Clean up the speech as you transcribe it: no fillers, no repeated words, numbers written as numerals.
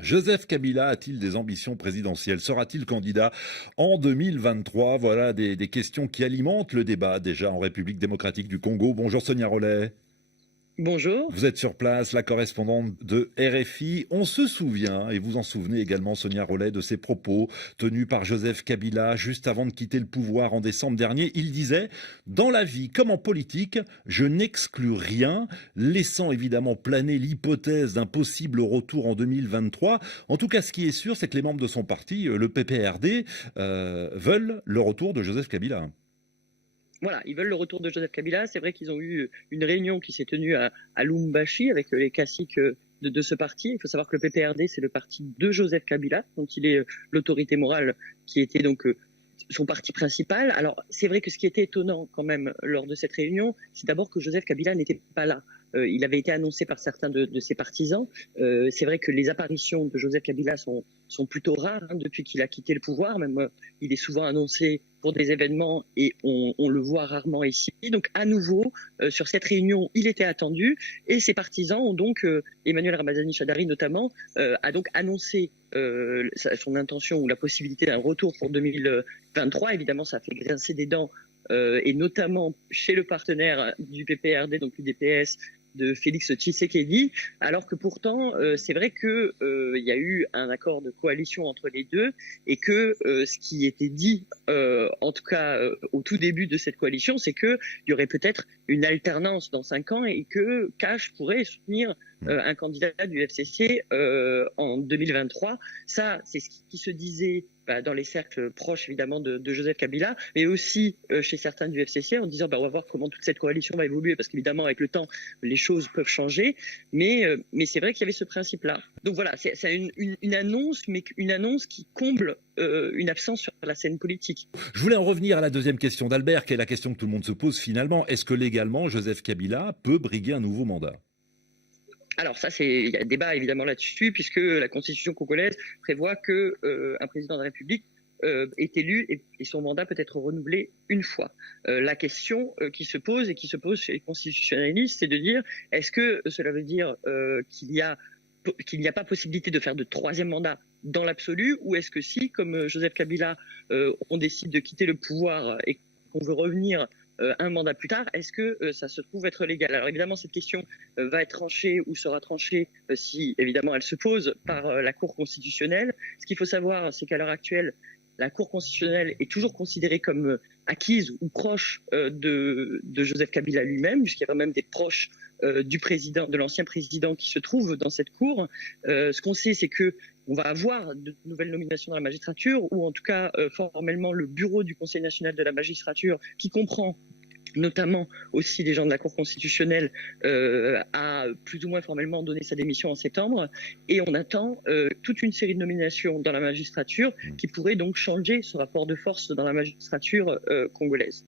Joseph Kabila a-t-il des ambitions présidentielles? Sera-t-il candidat en 2023? Voilà des questions qui alimentent le débat déjà en République démocratique du Congo. Bonjour Sonia Rollet. Bonjour. Vous êtes sur place, la correspondante de RFI. On se souvient, et vous en souvenez également, Sonia Rollet, de ses propos tenus par Joseph Kabila juste avant de quitter le pouvoir en décembre dernier. Il disait: dans la vie comme en politique, je n'exclus rien, laissant évidemment planer l'hypothèse d'un possible retour en 2023. En tout cas, ce qui est sûr, c'est que les membres de son parti, le PPRD, veulent le retour de Joseph Kabila. Voilà, ils veulent le retour de Joseph Kabila. C'est vrai qu'ils ont eu une réunion qui s'est tenue à Lubumbashi avec les caciques de ce parti. Il faut savoir que le PPRD, c'est le parti de Joseph Kabila, donc il est l'autorité morale qui était donc son parti principal. Alors, c'est vrai que ce qui était étonnant quand même lors de cette réunion, c'est d'abord que Joseph Kabila n'était pas là. Il avait été annoncé par certains de ses partisans. C'est vrai que les apparitions de Joseph Kabila sont plutôt rares depuis qu'il a quitté le pouvoir. Même il est souvent annoncé pour des événements et on le voit rarement ici. Donc à nouveau, sur cette réunion, il était attendu et ses partisans ont donc, Emmanuel Ramazani Shadari notamment, a donc annoncé son intention ou la possibilité d'un retour pour 2023. Évidemment, ça a fait grincer des dents et notamment chez le partenaire du PPRD, donc l'UDPS, de Félix Tshisekedi, alors que pourtant, c'est vrai que il y a eu un accord de coalition entre les deux et que ce qui était dit, en tout cas au tout début de cette coalition, c'est qu'il y aurait peut-être une alternance dans 5 ans et que Cash pourrait soutenir un candidat du FCC en 2023. Ça, c'est ce qui se disait dans les cercles proches évidemment de Joseph Kabila, mais aussi chez certains du FCC en disant on va voir comment toute cette coalition va évoluer parce qu'évidemment avec le temps les choses peuvent changer, mais c'est vrai qu'il y avait ce principe-là. Donc voilà, c'est une annonce, mais une annonce qui comble une absence sur la scène politique. Je voulais en revenir à la deuxième question d'Albert, qui est la question que tout le monde se pose finalement. Est-ce que légalement, Joseph Kabila peut briguer un nouveau mandat? Alors ça, il y a débat évidemment là-dessus, puisque la Constitution congolaise prévoit que un président de la République est élu et son mandat peut être renouvelé une fois. La question qui se pose et qui se pose chez les constitutionnalistes, c'est de dire est-ce que cela veut dire qu'il n'y a pas possibilité de faire de troisième mandat dans l'absolu, ou est-ce que si, comme Joseph Kabila, on décide de quitter le pouvoir et qu'on veut revenir un mandat plus tard, est-ce que ça se trouve être légal? Alors évidemment, cette question va être tranchée ou sera tranchée si évidemment elle se pose par la Cour constitutionnelle. Ce qu'il faut savoir, c'est qu'à l'heure actuelle, la Cour constitutionnelle est toujours considérée comme acquise ou proche de Joseph Kabila lui-même, puisqu'il y a même des proches du président, de l'ancien président qui se trouvent dans cette cour. Ce qu'on sait, c'est que on va avoir de nouvelles nominations dans la magistrature, ou en tout cas formellement le bureau du Conseil national de la magistrature, qui comprend notamment aussi les gens de la Cour constitutionnelle, a plus ou moins formellement donné sa démission en septembre. Et on attend toute une série de nominations dans la magistrature qui pourraient donc changer ce rapport de force dans la magistrature congolaise.